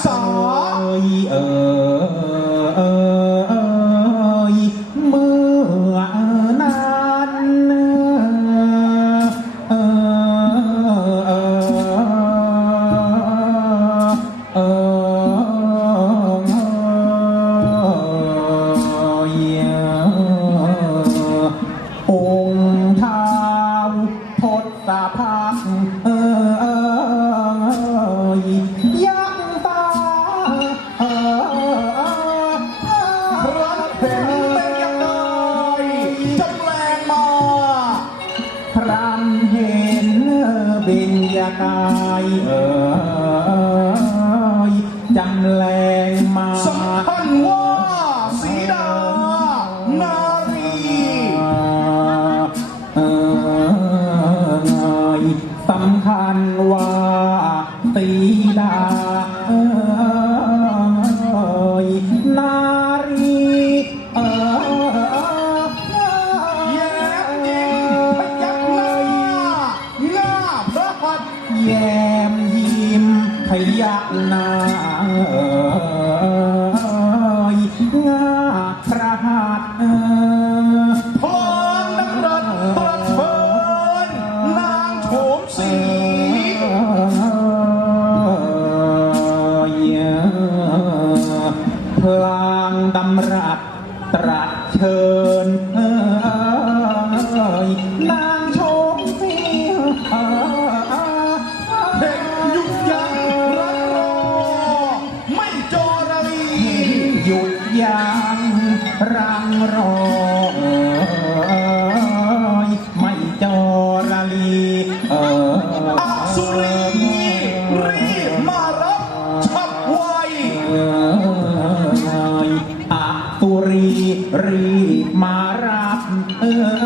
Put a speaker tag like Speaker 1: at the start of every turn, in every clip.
Speaker 1: song.
Speaker 2: uh, พลางดำรัสตรัสเชิญ รีบมารับเออ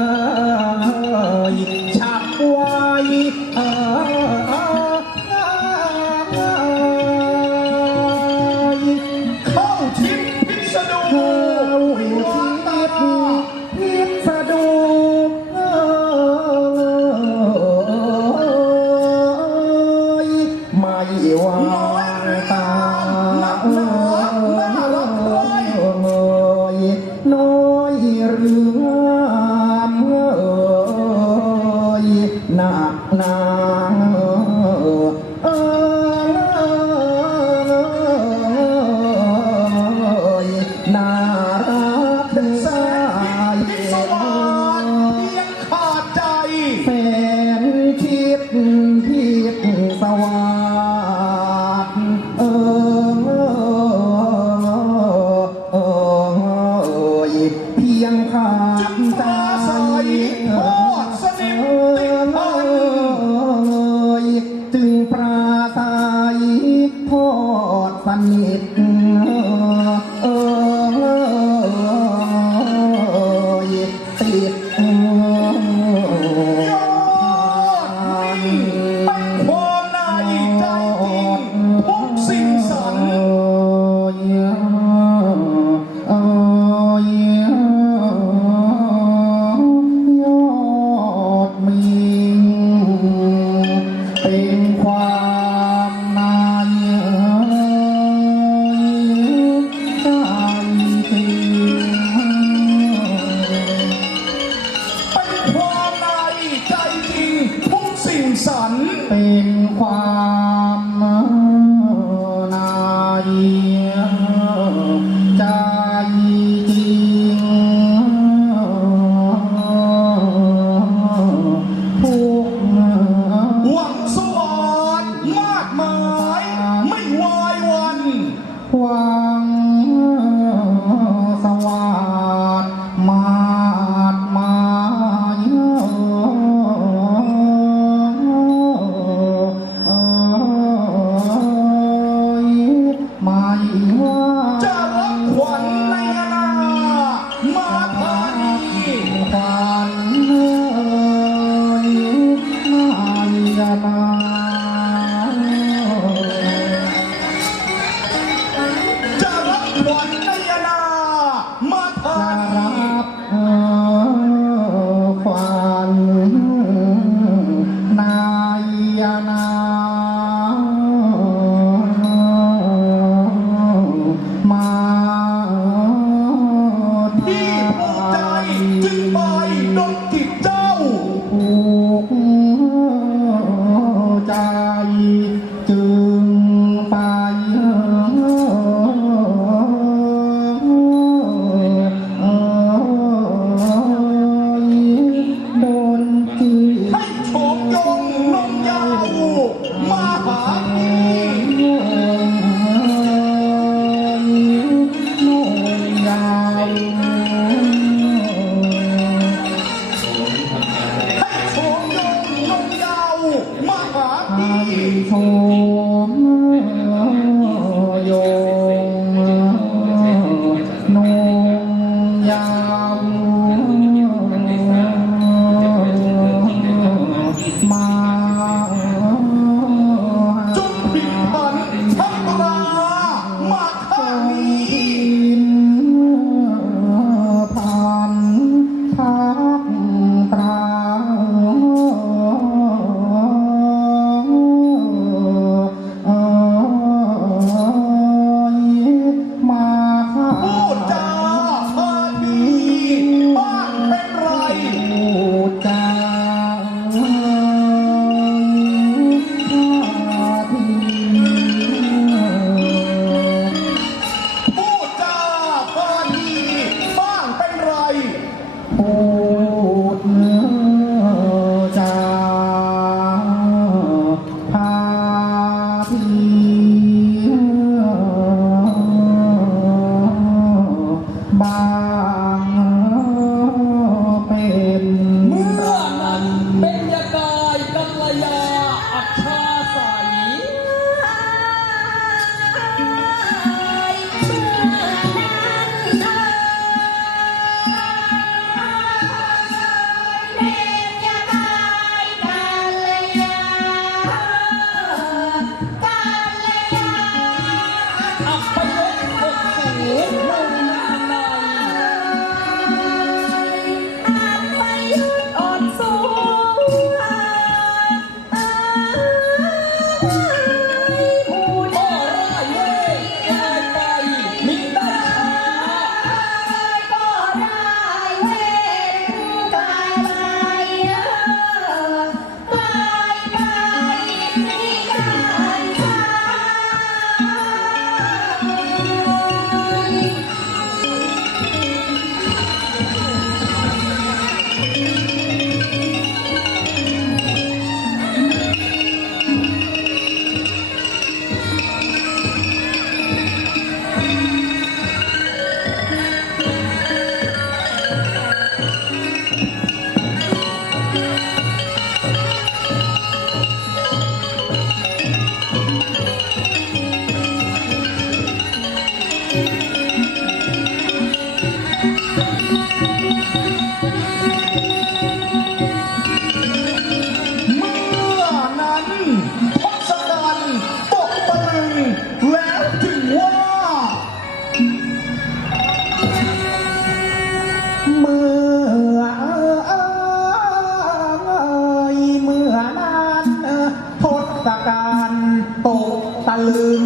Speaker 2: ลึง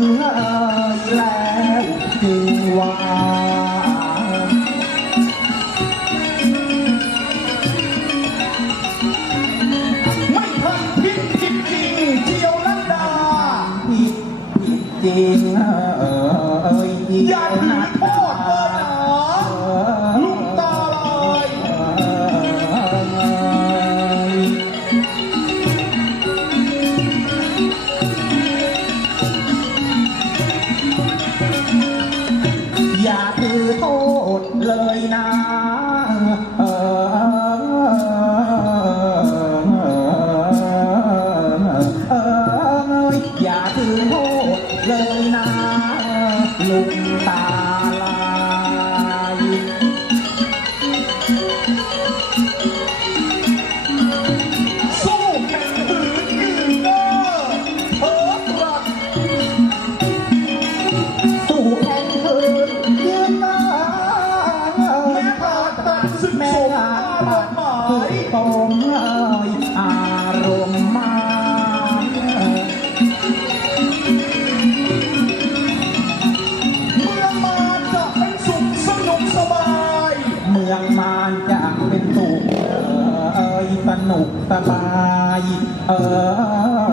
Speaker 2: เอ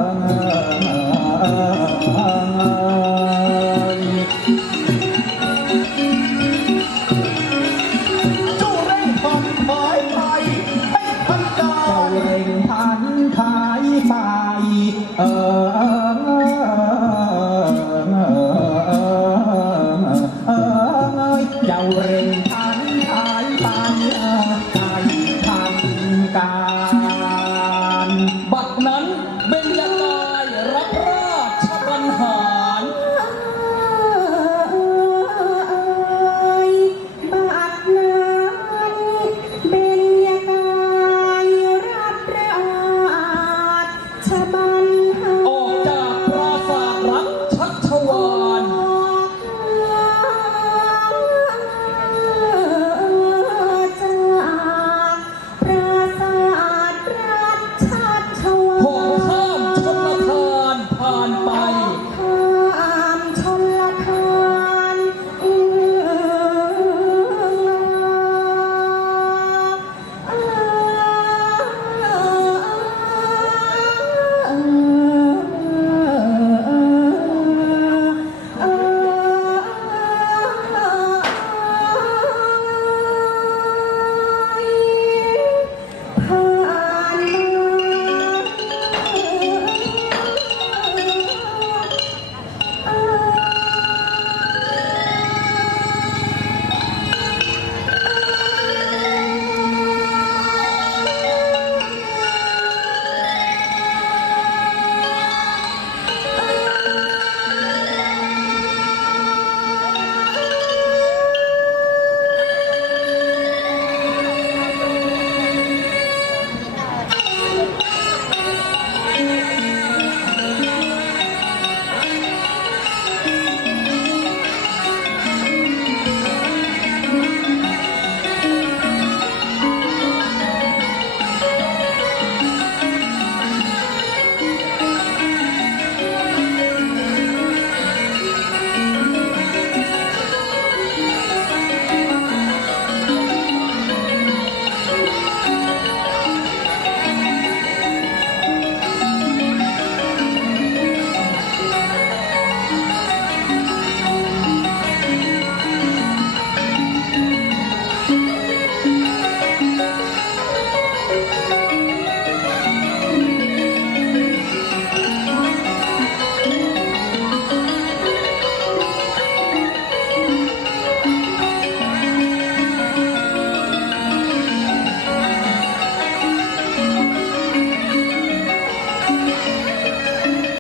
Speaker 2: อ
Speaker 1: bên dẫn